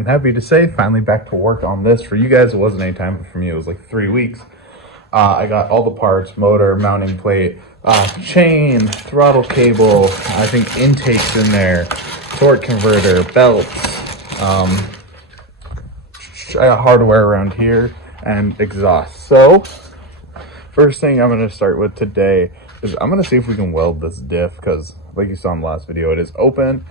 I'm happy to say, finally back to work on this. For you guys, it wasn't any time, but for me, it was like 3 weeks. I got all the parts, motor, mounting plate, chain, throttle cable, I think intakes in there, torque converter, belts. I got hardware around here and exhaust. So, first thing I'm going to start with today is I'm going to see if we can weld this diff, because like you saw in the last video, it is open.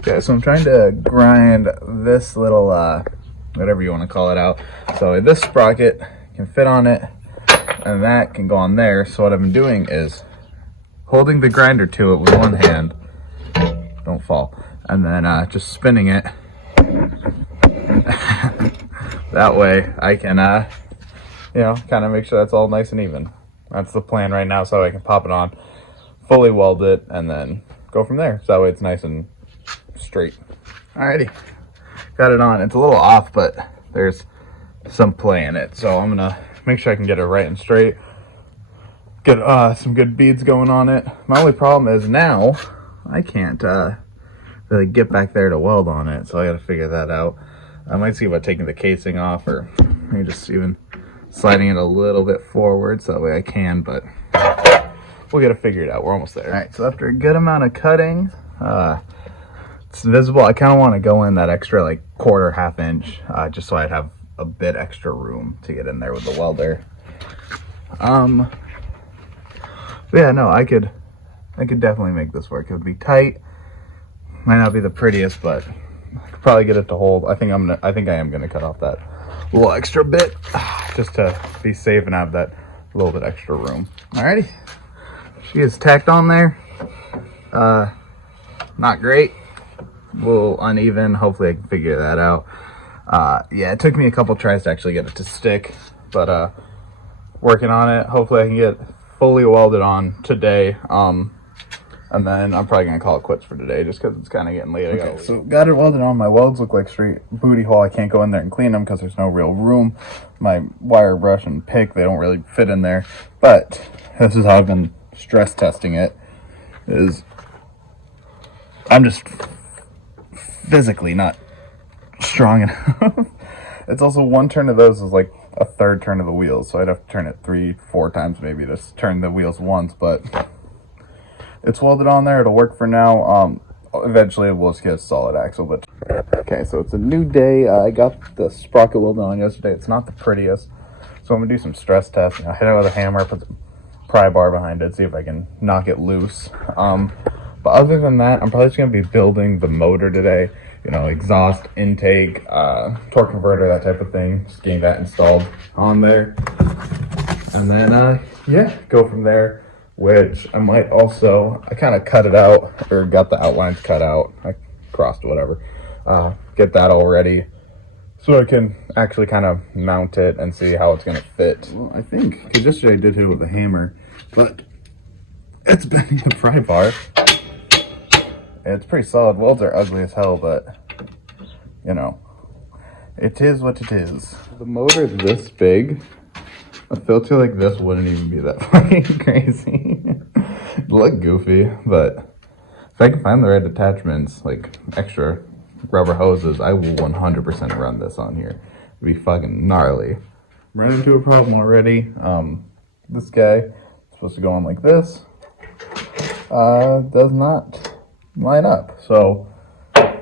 Okay, so I'm trying to grind this little, whatever you want to call it out. So this sprocket can fit on it, and that can go on there. So what I've been doing is holding the grinder to it with one hand, don't fall, and then just spinning it. That way I can, you know, kind of make sure that's all nice and even. That's the plan right now, so I can pop it on, fully weld it, and then go from there. So that way it's nice and straight. Alrighty, got it on. It's a little off, but there's some play in it, so I'm gonna make sure I can get it right and straight, get some good beads going on it. My only problem is now I can't really get back there to weld on it, so I gotta figure that out. I might see about taking the casing off, or maybe just even sliding it a little bit forward so that way I can, but we'll get it figured out. We're almost there. All right, so after a good amount of cutting, it's visible. I kind of want to go in that extra like quarter, half inch, just so I'd have a bit extra room to get in there with the welder. But yeah, no, I could definitely make this work. It would be tight. Might not be the prettiest, but I could probably get it to hold. I think I am gonna cut off that little extra bit just to be safe and have that little bit extra room. Alrighty, she is tacked on there. Not great, a little uneven. Hopefully I can figure that out. Yeah, it took me a couple tries to actually get it to stick, but working on it. Hopefully I can get fully welded on today, and then I'm probably gonna call it quits for today just because it's kind of getting late. Okay, so got it welded on. My welds look like straight booty hole. I can't go in there and clean them because there's no real room. My wire brush and pick, they don't really fit in there, but this is how I've been stress testing it. I'm just physically not strong enough. It's also one turn of those is like a third turn of the wheels, so I'd have to turn it 3-4 times maybe to turn the wheels once, but it's welded on there. It'll work for now. Eventually we'll just get a solid axle. But okay, so it's a new day. I got the sprocket welded on yesterday. It's not the prettiest, so I'm gonna do some stress tests. Hit it with a hammer, put the pry bar behind it, see if I can knock it loose. But other than that, I'm probably just gonna be building the motor today. You know, exhaust, intake, torque converter, that type of thing. Just getting that installed on there. And then, yeah, go from there, which I might also, I kind of cut it out, or got the outlines cut out. I crossed whatever. Get that all ready so I can actually kind of mount it and see how it's going to fit. Well, I think, because yesterday I did hit it with a hammer, but it's bending the pry bar. It's pretty solid. Welds are ugly as hell, but you know, it is what it is. The motor is this big. A filter like this wouldn't even be that fucking crazy. It'd look goofy, but if I can find the right attachments, like extra rubber hoses, I will 100% run this on here. It'd be fucking gnarly. Ran into a problem already. This guy is supposed to go on like this. Does not line up, so I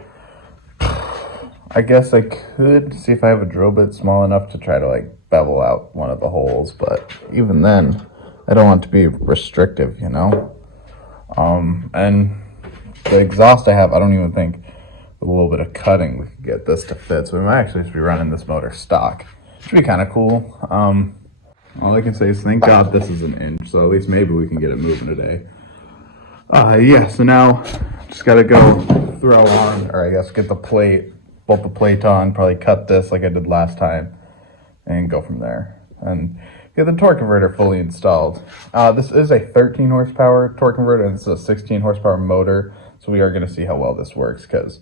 guess I could see if I have a drill bit small enough to try to like bevel out one of the holes, but even then I don't want it to be restrictive, you know. And the exhaust I have, I don't even think with a little bit of cutting we could get this to fit, so we might actually just be running this motor stock. Should be kind of cool. All I can say is thank God this is an inch, so at least maybe we can get it moving today. Yeah, so now just gotta go throw on, or I guess get the plate, bolt the plate on, probably cut this like I did last time, and go from there. And get the torque converter fully installed. This is a 13 horsepower torque converter, and this is a 16 horsepower motor, so we are gonna see how well this works, because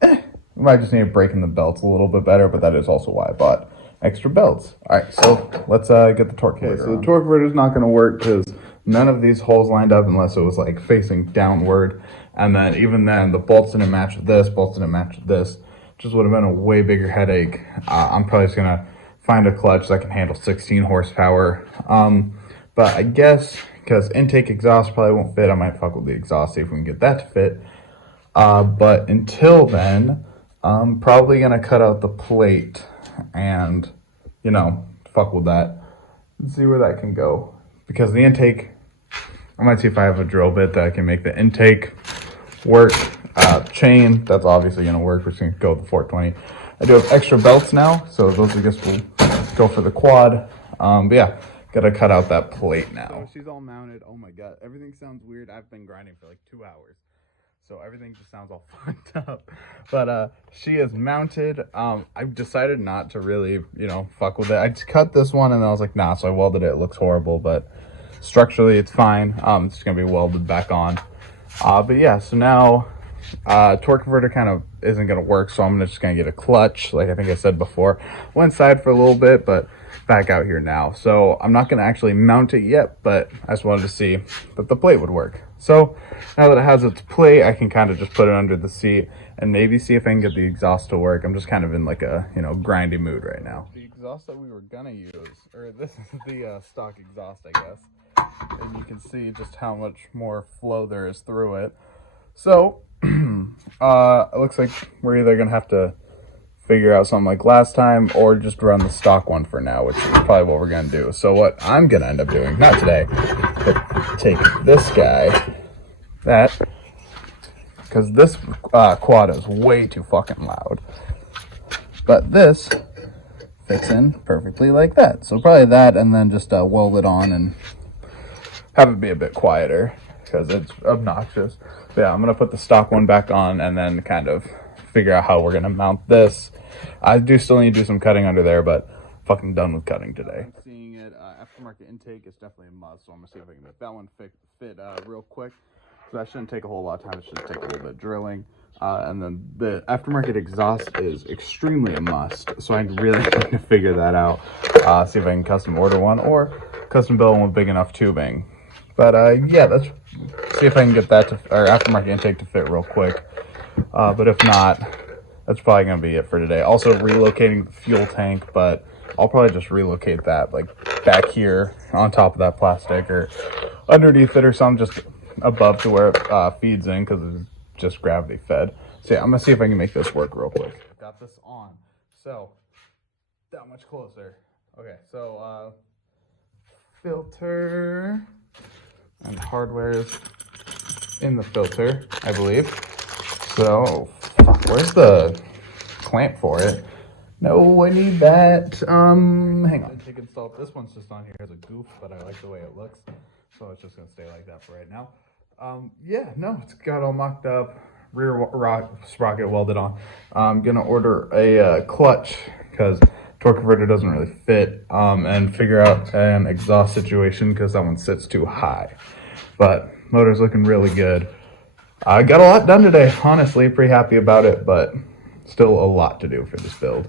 we might just need to break in the belts a little bit better, but that is also why I bought extra belts. All right, so let's get the torque converter. So the torque converter is not going to work because none of these holes lined up unless it was like facing downward, and then even then the bolts didn't match with this, bolts didn't match with this. just would have been a way bigger headache. I'm probably just gonna find a clutch that can handle 16 horsepower. But I guess because intake exhaust probably won't fit, I might fuck with the exhaust, see if we can get that to fit. But until then, I'm probably gonna cut out the plate and, you know, fuck with that and see where that can go. Because the intake, I might see if I have a drill bit that I can make the intake work. Chain, that's obviously gonna work. We're just gonna go with the 420. I do have extra belts now, so those I guess will go for the quad. But yeah, gotta cut out that plate now. So she's all mounted. Oh my god, everything sounds weird. I've been grinding for like 2 hours, so everything just sounds all fucked up. But she is mounted. I've decided not to really, you know, fuck with it. I just cut this one and then I was like, nah, so I welded it. It looks horrible, but structurally it's fine. It's just gonna be welded back on. But yeah, so now torque converter kind of isn't gonna work, so I'm just gonna get a clutch, like I think I said before. Went inside for a little bit, but back out here now. So I'm not gonna actually mount it yet, but I just wanted to see that the plate would work. So now that it has its plate, I can kind of just put it under the seat and maybe see if I can get the exhaust to work. I'm just kind of in like a, you know, grindy mood right now. The exhaust that we were gonna use, or this is the stock exhaust, I guess. And you can see just how much more flow there is through it. So it looks like we're either gonna have to figure out something like last time or just run the stock one for now, which is probably what we're gonna do. So what I'm gonna end up doing, not today, but take this guy, because this quad is way too fucking loud, but this fits in perfectly like that. So probably that, and then just weld it on and have it be a bit quieter because it's obnoxious. But yeah, I'm gonna put the stock one back on and then kind of figure out how we're gonna mount this. I do still need to do some cutting under there, but fucking done with cutting today. Seeing it, aftermarket intake is definitely a must, so I'm gonna see if I can make that one fit real quick. So that shouldn't take a whole lot of time. It should take a little bit of drilling. And then the aftermarket exhaust is extremely a must, so I really need to figure that out. See if I can custom order one or custom build one with big enough tubing. But yeah, let's see if I can get that to, or aftermarket intake to fit real quick. But if not, that's probably gonna be it for today. Also relocating the fuel tank, but I'll probably just relocate that like back here on top of that plastic or underneath it or something, just above to where it feeds in, because it's just gravity fed. So yeah, I'm gonna see if I can make this work real quick. Got this on, so that much closer. Okay, so filter and hardware is in the filter, I believe. So fuck, where's the clamp for it? No, I need that. Hang on. I think install this one's just on here as a goof, but I like the way it looks, so it's just gonna stay like that for right now. Yeah, no, it's got all mocked up, rear sprocket welded on. I'm gonna order a clutch because torque converter doesn't really fit, and figure out an exhaust situation because that one sits too high. But motor's looking really good. I got a lot done today, honestly, pretty happy about it, but still a lot to do for this build.